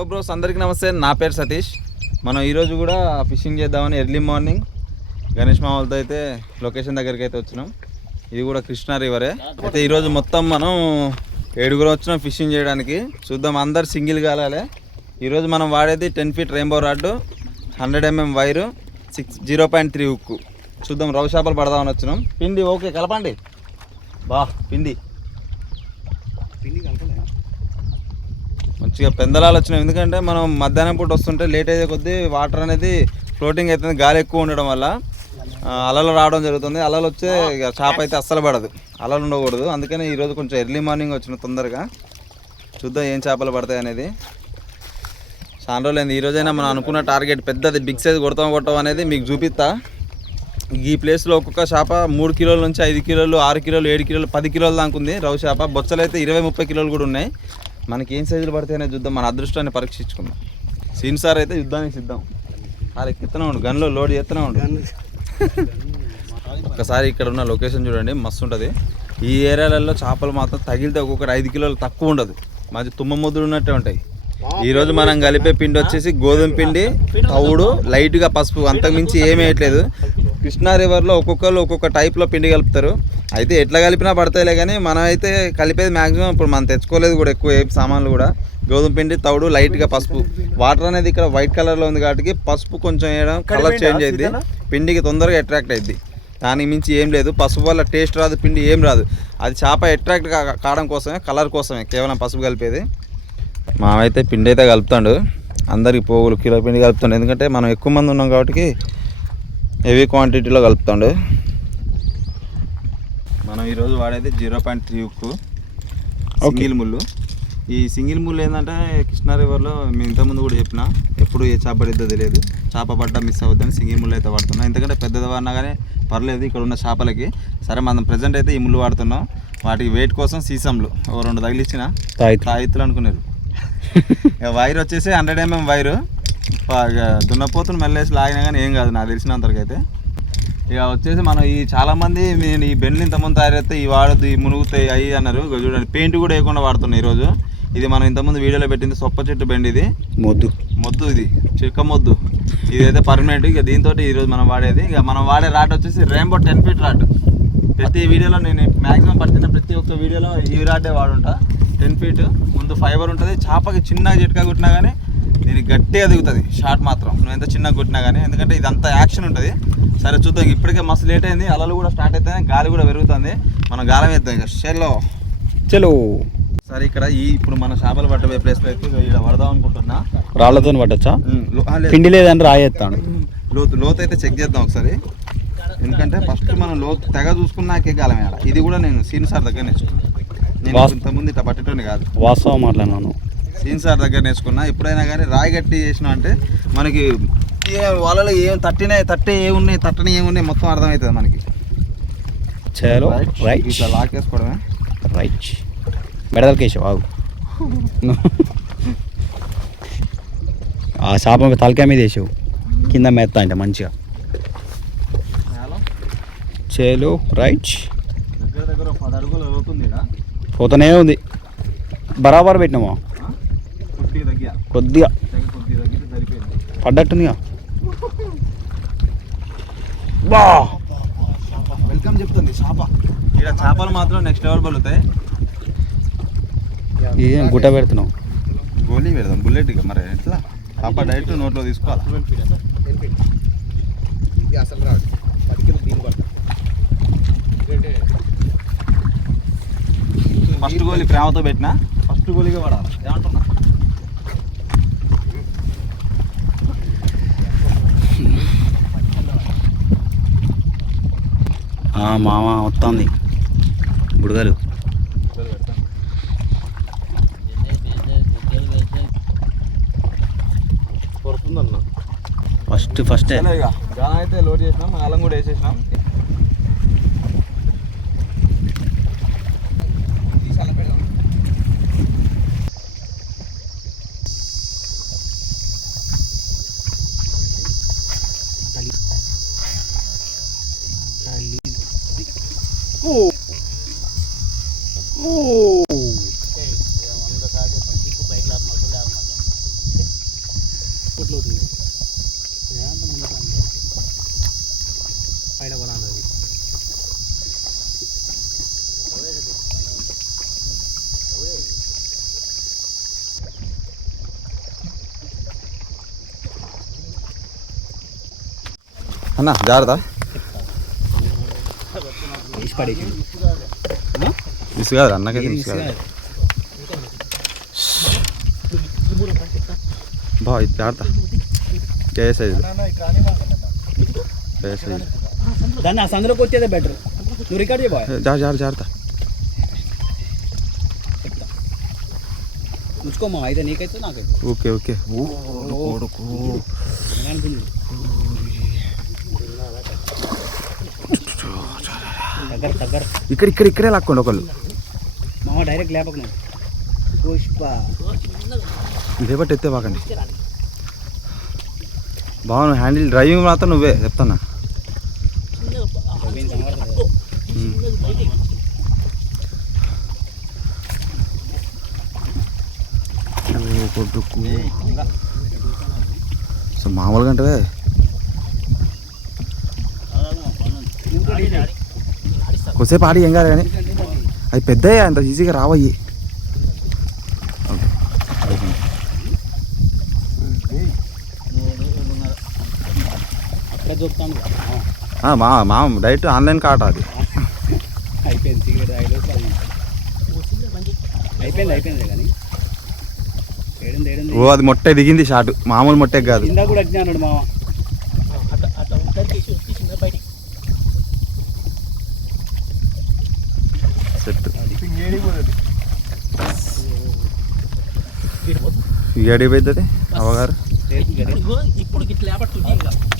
Hello bros, అందరికీ నమస్తే. నా పేరు సతీష్. మనం ఈరోజు కూడా ఫిషింగ్ చేద్దామని ఎర్లీ మార్నింగ్ గణేష్ మామూలతో అయితే లొకేషన్ దగ్గరికి అయితే వచ్చినాం. ఇది కూడా కృష్ణా రివరే. అయితే ఈరోజు మొత్తం మనం 7 వచ్చినాం ఫిషింగ్ చేయడానికి. చూద్దాం, అందరు సింగిల్ కాలాలి. ఈరోజు మనం వాడేది 10 feet rainbow rod, 100 mm wire, 0.3 ఉక్కు. చూద్దాం, రవ్వ చేపలు పడదామని వచ్చినాం. పిండి ఓకే, కలపండి బా. పిండి మంచిగా పెందలాలు వచ్చినాయి. ఎందుకంటే మనం మధ్యాహ్నం పూట వస్తుంటే లేట్ అయ్యే కొద్దీ వాటర్ అనేది ఫ్లోటింగ్ అవుతుంది. గాలి ఎక్కువ ఉండడం వల్ల అలలు రావడం జరుగుతుంది. అలలు వచ్చే చేప అయితే అస్సలు పడదు, అలలు ఉండకూడదు. అందుకని ఈరోజు కొంచెం ఎర్లీ మార్నింగ్ వచ్చిన తొందరగా. చూద్దాం ఏం చేపలు పడతాయి అనేది. చాలా రోజులైంది. ఈరోజైనా మనం అనుకున్న టార్గెట్ పెద్దది, బిగ్ సైజ్ కొడతాం అనేది మీకు చూపిస్తా. ఈ ప్లేస్లో ఒక్కొక్క చేప 3 కిలోల నుంచి 5 కిలోలు, 6 కిలోలు, 7 కిలోలు, 10 కిలోల దాకా ఉంది రవ్వ చేప. బొచ్చలు అయితే 20-30 కిలోలు కూడా ఉన్నాయి. మనకి ఏం సైజులు పడతాయనే చూద్దాం, మన అదృష్టాన్ని పరీక్షించుకుందాం. సీన్ సార్ అయితే యుద్ధానికి సిద్ధం. సార్ ఎత్తున్నా ఉండు, గన్లో లోడ్ చేస్తూనే ఉండు. ఒకసారి ఇక్కడ ఉన్న లొకేషన్ చూడండి, మస్తు ఉంటుంది. ఈ ఏరియాలలో చేపలు మాత్రం తగిలితే ఒక్కొక్కటి 5 కిలోలు తక్కువ ఉండదు. మాది తుమ్మ ముద్దులు ఉన్నట్టే ఉంటాయి. ఈరోజు మనం కలిపే పిండి వచ్చేసి గోధుమ పిండి, తవుడు, లైట్గా పసుపు, అంతకుమించి ఏమీ వేయట్లేదు. కృష్ణా రివర్లో ఒక్కొక్కరు ఒక్కొక్క టైప్లో పిండి కలుపుతారు. అయితే ఎట్లా కలిపినా పడతాయిలే, కానీ మనం అయితే కలిపేది మ్యాక్సిమం ఇప్పుడు మనం తెచ్చుకోలేదు కూడా ఎక్కువ ఏ సామాన్లు కూడా. గోధుమ పిండి, తవుడు, లైట్గా పసుపు. వాటర్ అనేది ఇక్కడ వైట్ కలర్లో ఉంది కాబట్టి పసుపు కొంచెం వేయడం కలర్ చేంజ్ అయింది, పిండికి తొందరగా అట్రాక్ట్ అయింది. దానికి మించి ఏం లేదు. పసుపు వల్ల టేస్ట్ రాదు, పిండి ఏం రాదు. అది చేప అట్రాక్ట్ కావడం కోసమే, కలర్ కోసమే కేవలం పసుపు కలిపేది. మామైతే పిండి అయితే కలుపుతాడు, అందరికి పోగులు కిలో పిండి కలుపుతాడు. ఎందుకంటే మనం ఎక్కువ మంది ఉన్నాం కాబట్టి హెవీ క్వాంటిటీలో కలుపుతాడు. మనం ఈరోజు వాడేది 0.3 ఉక్కు, సింగిల్ ముళ్ళు. ఈ సింగిల్ ముళ్ళు ఏంటంటే కృష్ణా రివర్లో మేము ఇంతకుముందు కూడా చెప్పిన, ఎప్పుడు ఏ చేప పడిద్దో తెలియదు, చేప పడ్డా మిస్ అవుద్దని సింగిల్ ముళ్ళు అయితే వాడుతున్నాం. ఎందుకంటే పెద్దది వాడినా కానీ పర్లేదు ఇక్కడ ఉన్న చేపలకి. సరే, మనం ప్రజెంట్ అయితే ఈ ముళ్ళు వాడుతున్నాం. వాటికి వెయిట్ కోసం సీసంలు 2 తగిలిచ్చిన తాయిత్తులు అనుకున్నారు. వైర్ వచ్చేసి 100 mm వైరు. దున్నపోతును మెల్లేసి లాగినా కానీ ఏం కాదు నాకు తెలిసినంతవరకైతే. ఇక వచ్చేసి మనం ఈ చాలామంది నేను ఈ బెండ్లు ఇంతకుముందు తయారైతే ఈ వాడద్దు, ఈ మునుగుతాయి అవి అన్నారు. చూడండి, పెయింట్ కూడా వేయకుండా వాడుతున్నాం ఈరోజు. ఇది మనం ఇంతకుముందు వీడియోలో పెట్టింది సొప్ప చెట్టు బెండ్. ఇది మొద్దు, ఇది చిక్క మొద్దు. ఇదైతే పర్మనెంట్. ఇక దీంతో ఈరోజు మనం వాడేది. ఇక మనం వాడే రాడ్ వచ్చేసి రెయిన్బో 10 feet రాడ్. ప్రతి వీడియోలో నేను మ్యాక్సిమం పడుతున్న ప్రతి ఒక్క వీడియోలో ఈ రాడ్డే వాడుంటా. 10 feet ముందు ఫైబర్ ఉంటుంది. చేపకి చిన్నగా చిట్కా కొట్టినా కానీ దీనికి గట్టిగా దిగుతుంది షార్ట్ మాత్రం, నువ్వు ఎంత చిన్నగా కొట్టినా కానీ. ఎందుకంటే ఇదంతా యాక్షన్ ఉంటుంది. సరే చూద్దాం. ఇప్పటికే మస్తు లేట్ అయింది, అలలు కూడా స్టార్ట్ అవుతాయి, గాలి కూడా పెరుగుతుంది. మనం గాలం వేద్దాం ఇక. చలో సరే, ఇక్కడ ఇప్పుడు మన చేపలు పట్టబోయే ప్లేస్లో అయితే ఇలా పడదాం అనుకుంటున్నా. రాళ్లతో పట్టచ్చా? పిండి లేదని రాయేస్తాను. లోతు అయితే చెక్ చేద్దాం ఒకసారి. ఎందుకంటే ఫస్ట్ మనం లోతు తెగ చూసుకున్నాకే గాలం వేయాలి. ఇది కూడా నేను సీన్ సార్ దగ్గర నేర్చుకున్నాను. నేను ఇంతకుముందు ఇట్లా పట్టేటోని కాదు, వాస్తవం మాట్లాడినాను. సీన్ సార్ దగ్గర నేర్చుకున్నా. ఎప్పుడైనా కానీ రాయి గట్టి చేసినా అంటే మనకి వాళ్ళలో ఏం తట్టే ఏమున్నాయి, తట్టని ఏమున్నాయి మొత్తం అర్థమవుతుంది మనకి. చలో రైట్, ఇట్లా లాకేసుకోవడమే. రైట్, బెడదలకేసావు ఆగు. ఆ శాపం తలకాయ మీద వేసావు, కింద మెత్త అంటే మంచిగా. చలో రైట్. దగ్గర 10 అడుగులు అవుతుంది. పోతూనే ఉంది. బరాబర్ పెట్టినామా? కొద్దిగా పడ్డట్టుందిగా. బా, వెల్కమ్ చెప్తుంది చేప. ఇక్కడ చేపలు మాత్రం నెక్స్ట్ లెవెల్ పలుతాయి. ఏం గుట్ట పెడుతున్నావు? గోలీ పెడదాం, బుల్లెట్. ఇక మరి ఎట్లా చేప డైరెక్ట్ నోట్లో తీసుకోవాలి. అసలు రాడు 10 కిలో దీని పడతా. ఫస్ట్ గోలీ ప్రేమతో పెట్టినా, ఫస్ట్ గోలీగా పడాలి. ఏమంటున్నా? మామ వస్తుంది బుడగలు. ఫస్ట్ గాలం అయితే లోడ్ చేసినాం, గాలం కూడా వేసేసినాం. అన్న జాగ్రత్త మిస్ కాదు అన్నకైతే మిస్ కాదు బా ఇది జాగ్రత్త సైజు సైజు దాన్ని ఆ సందులోకి వచ్చేదే బెటర్ నువ్వు రికార్డ్ చేయబోయే జాగ్రత్త ఉంచుకోమా అయితే నీకైతే నాకైతే ఓకే ఓకే కొడుకు దగ్గర ఇక్కడే లాక్కోండి ఒకళ్ళు మామ డైరెక్ట్ లేపక నువ్వు పుష్ప లేబట్టి ఎత్తే బాకండి బాగున్నావు హ్యాండిల్ డ్రైవింగ్ మాత్రం నువ్వే చెప్తానా కొడుకు సో మామూలుగా అంటే కొద్దిసేపు ఆడి ఏం కాదు కానీ అవి పెద్దయ్యా అంత ఈజీగా రావయ్యి అక్కడ చూపుతాను మా డైరెక్ట్ ఆన్లైన్ కాట అది అయిపోయింది సిగరెట్ అయిపోయింది కానీ ఓ అది మొట్టే దిగింది షాట్ మామూలు మొట్టే కాదు ఇందా కూడా అజ్ఞానుడు మామ సెట్ ఏడికి పోతుంది అవగారు ఇప్పుడు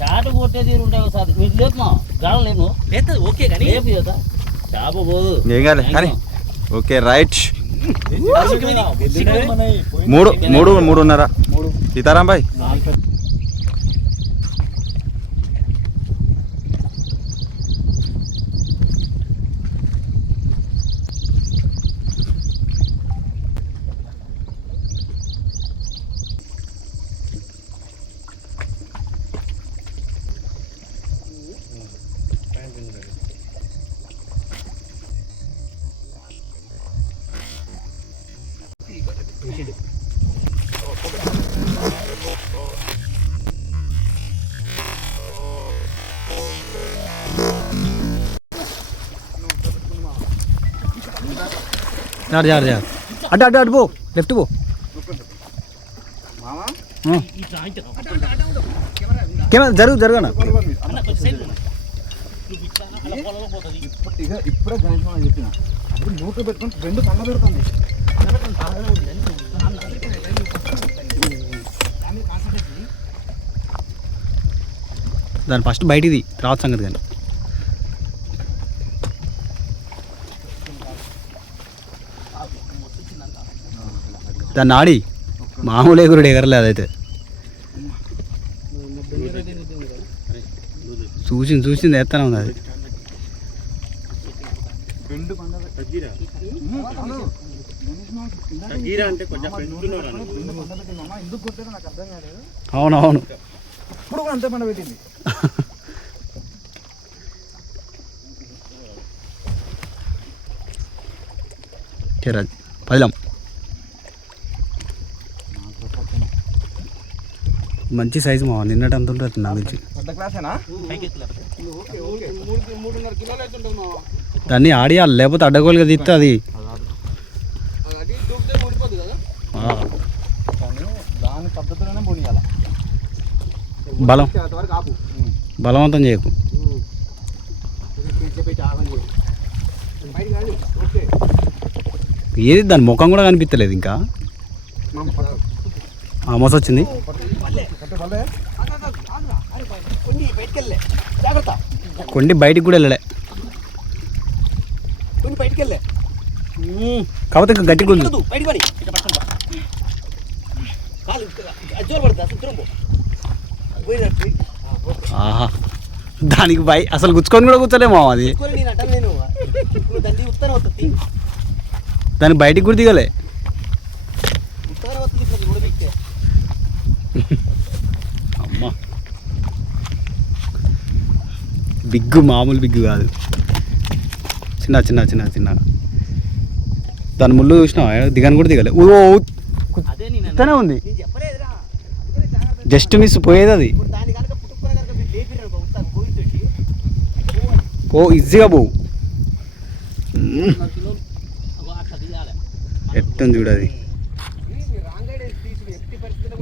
చాటు కొట్టేది ఉంటాయి సార్ మీరు లేపమా గాలం లేము లేదు ఓకే కానీ లేపు కదా చేప పోదు ఏం కాలే కానీ ఓకే రైట్ 3:30 సీతారాం బాయ్ అటు పో లెఫ్ట్ పో కెమెరా జరుగనా ఇప్పుడే గణేష్ చెప్పిన అది నోట్లో పెట్టుకొని రెండు కళ్ళ పెడుతుంది దాని ఫస్ట్ బయటిది రావచ్చ సంగతి కానీ దాన్ని ఆడి మామూలు ఎగురుడు ఎగరలే అదైతే చూసింది ఎత్తనే ఉంది అది అవునవును ఇప్పుడు కూడా అంతే పండ పెట్టింది పదిలం మంచి సైజు మా నిన్నటి అంత ఉంటుంది నా నుంచి దాన్ని ఆడియాలి లేకపోతే అడ్డగోలుగా తీస్తే అది దాని పద్ధతిలోనే పోనీయాల బలవంతం చేయకు ఏది దాని ముఖం కూడా కనిపించలేదు ఇంకా మోస వచ్చింది కొండి బయటికి కూడా వెళ్ళలే కాకపోతే ఇంకా గట్టి కూడా ఆహా దానికి అసలు గుచ్చుకొని కూడా కూర్చోలేమో అది దానికి బయటికి కూడా దిగలే అమ్మా బిగ్గు మామూలు బిగ్గు కాదు చిన్న చిన్న చిన్న చిన్న దాని ముళ్ళు చూసినా దిగని కూడా దిగలే ఓనే ఉంది జస్ట్ మిస్ పోయేది అది ఈజీగా పోవు. 1.5 కిలోలు అట్లా తీయాలి. ఎట్టుంది చూడు అది,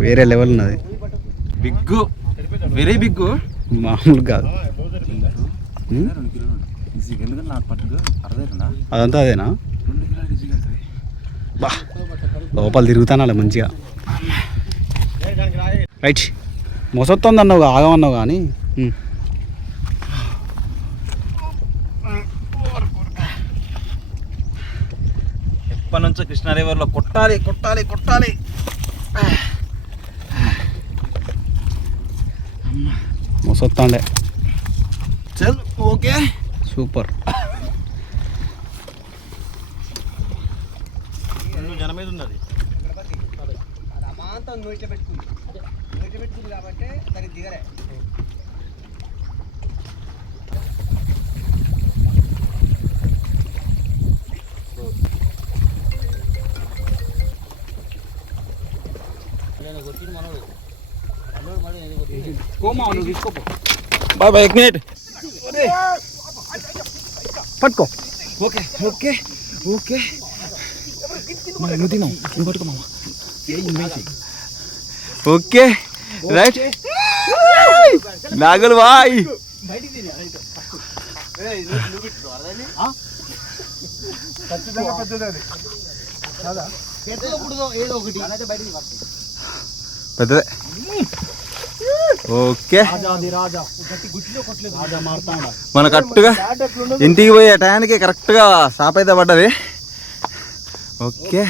వేరే లెవెల్ ఉన్నది, బిగ్గు, వెరీ బిగ్గు. మామూలు కాదు. అదంతా అదేనా? బా లోపల తిరుగుతాను అలా మంచిగా. రైట్, మొసొస్తుంది అన్నావు, ఆగమన్నావు కానీ. ఎప్పటి నుంచో కృష్ణా రివర్లో కొట్టాలి కొట్టాలి కొట్టాలి. మొసొత్తాండే. చల్ ఓకే, సూపర్. జనం మీద ఉన్నది. కాబట్టి దానికి దిగలే. కొట్టిన మనోడు మళ్ళీ నేను కొట్టింది. బాయ్ బాయ్, 1 మినిట్. పట్టుకో. ఓకే ఓకే ఓకే, నువ్వు తిన్నావు, నువ్వు పట్టుకో మామ. Okay right. నాగులు బాయ్. పెద్దదే. ఓకే, మన కరెక్ట్గా ఇంటికి పోయే టయానికి కరెక్ట్గా షాప్ అయితే పడ్డది. ఓకే,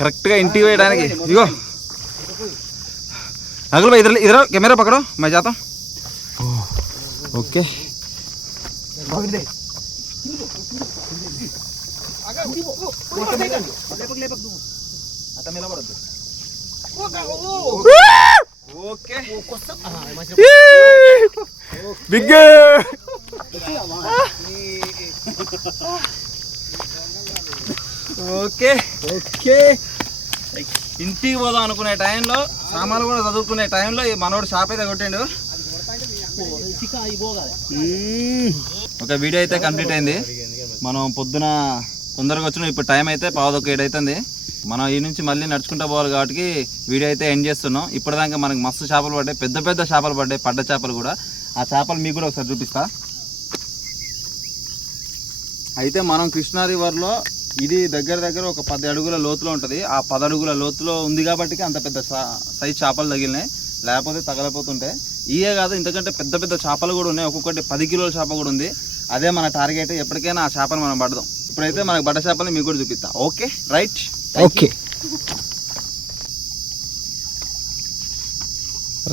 కరెక్ట్గా ఇంటికి పోయడానికి. ఇగో అగలు భాई, इधर कैमरा पकड़ो, मैं जाता हूँ. Okay, big okay okay. ఇంటికి పోదాం అనుకునే టైంలో, సామాన్లు కూడా చదువుకునే టైంలో ఈ మనోడు షాప్ అయితే కొట్టిండు. ఒక వీడియో అయితే కంప్లీట్ అయింది. మనం పొద్దున తొందరగా వచ్చినాం, ఇప్పుడు టైం అయితే 7:15 అవుతుంది. మనం ఈ నుంచి మళ్ళీ నడుచుకుంటూ పోవాలి కాబట్టి వీడియో అయితే ఎండ్ చేస్తున్నాం. ఇప్పటిదాకా మనకు మస్తు చేపలు పడ్డాయి, పెద్ద పెద్ద చేపలు పడ్డాయి, పడ్డ చేపలు కూడా. ఆ చేపలు మీకు కూడా ఒకసారి చూపిస్తా. అయితే మనం కృష్ణా రివర్లో ఇది దగ్గర దగ్గర ఒక 10 అడుగుల లోతులో ఉంటుంది. ఆ 10 అడుగుల లోతులో ఉంది కాబట్టి అంత పెద్ద సైజ్ చేపలు తగిలినాయి, లేకపోతే తగలపోతుంటాయి. ఇవే కాదు, ఇంతకంటే పెద్ద పెద్ద చేపలు కూడా ఉన్నాయి. ఒక్కొక్కటి 10 కిలోల చేప కూడా ఉంది. అదే మన టార్గెట్. ఎప్పటికైనా ఆ చేపను మనం పడదాం. ఇప్పుడైతే మనకు బడ్డ చేపలు మీకు కూడా చూపిస్తా. Okay right. Okay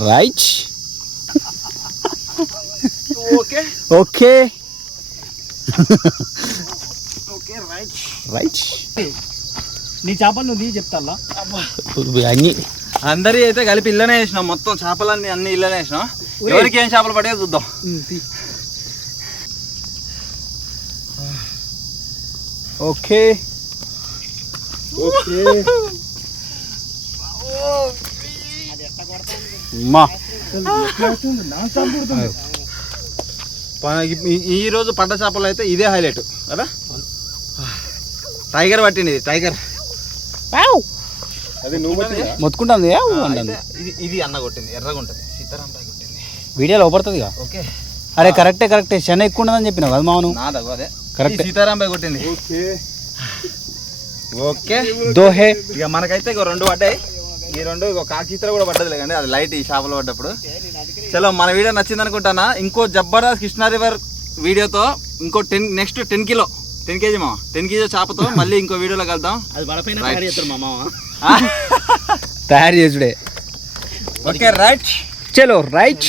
right. Okay okay okay right right. నీ చేపలు నువ్వు చెప్తా అన్ని అందరి అయితే కలిపి ఇళ్ళనే వేసినాం. మొత్తం చేపలన్నీ అన్ని ఇళ్ళనే వేసినాం. ఎవరికి ఏం చేపలు పడేది చూద్దాం. Okay okay. ఈ రోజు పడ్డ చేపలు అయితే ఇదే హైలైట్ కదా. టైగర్ పట్టింది, ఇది టైగర్. అది నువ్వు మొత్తుకుంటుంది. ఇది అన్న కొట్టింది, ఎర్రగా ఉంటుంది. సీతారాంబాయి కొట్టింది. వీడియోలో పడుతుంది. ఓకే, అరే కరెక్టే కరెక్టే, శన ఎక్కువ ఉండదని చెప్పినావు కదా మామను. నాదగో అదే కరెక్ట్. సీతారాంబాయి కొట్టింది. ఓకే దోహే. ఇక మనకైతే ఇక 2 పడ్డాయి. ఈ 2 ఇక కాకితర కూడా పడ్డది లేకండి, అది లైట్ ఈ చేపలు పడ్డప్పుడు. చలో, మన వీడియో నచ్చింది అనుకుంటానా. ఇంకో జబర్దస్త్ కృష్ణా రివర్ వీడియోతో ఇంకో నెక్స్ట్ 10 కేజీ మా 10 కేజీ చేపతో మళ్ళీ ఇంకో వీడియోలో కలుద్దాం. అది పడపైన తయారు చేస్తారు మా మామ. తయారు చేసుడే. Okay right. చలో రైట్.